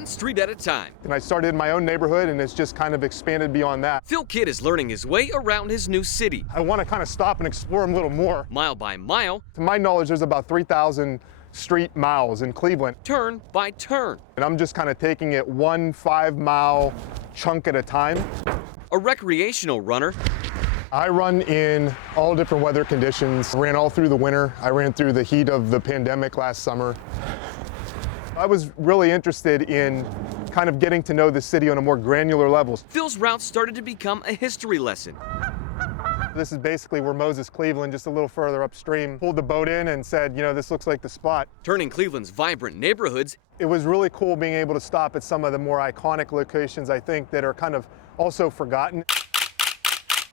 one street at a time. And I started in my own neighborhood, and it's just kind of expanded beyond that. Phil Kidd is learning his way around his new city. I want to kind of stop and explore them a little more. Mile by mile. To my knowledge, there's about 3,000 street miles in Cleveland. Turn by turn. And I'm just kind of taking it 1 5-mile chunk at a time. A recreational runner. I run in all different weather conditions. I ran all through the winter. I ran through the heat of the pandemic last summer. I was really interested in kind of getting to know the city on a more granular level. Phil's route started to become a history lesson. This is basically where Moses Cleveland, just a little further upstream, pulled the boat in and said, you know, this looks like the spot. Turning Cleveland's vibrant neighborhoods. It was really cool being able to stop at some of the more iconic locations, I think, that are kind of also forgotten.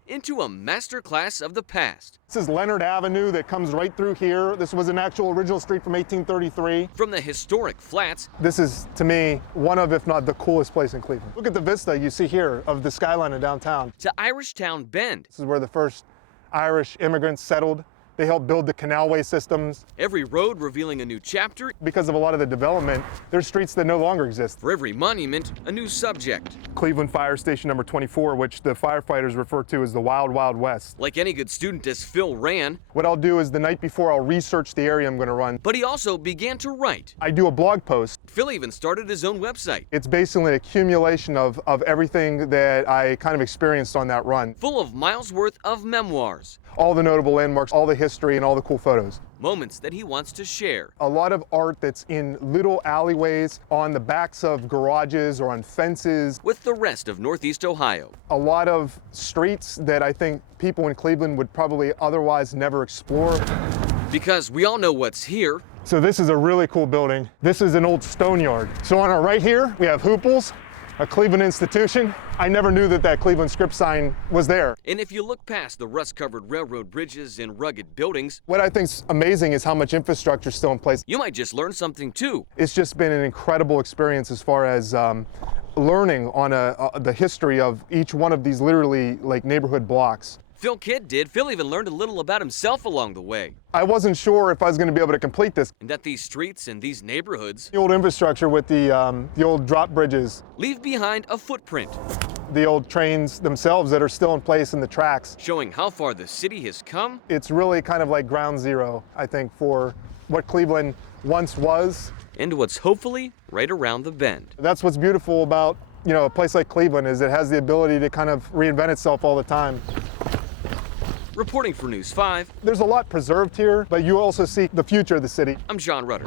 Into a masterclass of the past. This is Leonard Avenue that comes right through here. This was an actual original street from 1833. From the historic flats. This is, to me, one of, if not the coolest place in Cleveland. Look at the vista you see here of the skyline of downtown. To Irishtown Bend. This is where the first Irish immigrants settled. They helped build the canalway systems. Every road revealing a new chapter. Because of a lot of the development, there's streets that no longer exist. For every monument, a new subject. Cleveland Fire Station number 24, which the firefighters refer to as the Wild Wild West. Like any good student, as Phil ran. What I'll do is the night before, I'll research the area I'm going to run. But he also began to write. I do a blog post. Phil even started his own website. It's basically an accumulation of everything that I kind of experienced on that run. Full of miles worth of memoirs. All the notable landmarks, all the history, and all the cool photos. Moments that he wants to share. A lot of art that's in little alleyways, on the backs of garages or on fences. With the rest of Northeast Ohio. A lot of streets that I think people in Cleveland would probably otherwise never explore. Because we all know what's here. So this is a really cool building. This is an old stone yard. So on our right here, we have Hooples, a Cleveland institution. I never knew that that Cleveland script sign was there. And if you look past the rust-covered railroad bridges and rugged buildings, what I think's amazing is how much infrastructure is still in place. You might just learn something too. It's just been an incredible experience as far as learning on the history of each one of these literally like neighborhood blocks. Phil Kidd did. Phil even learned a little about himself along the way. I wasn't sure if I was going to be able to complete this. And that these streets and these neighborhoods, the old infrastructure with the old drop bridges, leave behind a footprint. The old trains themselves that are still in place in the tracks. Showing how far the city has come. It's really kind of like ground zero, I think, for what Cleveland once was. And what's hopefully right around the bend. That's what's beautiful about, you know, a place like Cleveland is it has the ability to kind of reinvent itself all the time. Reporting for News 5. There's a lot preserved here, but you also see the future of the city. I'm John Rudder.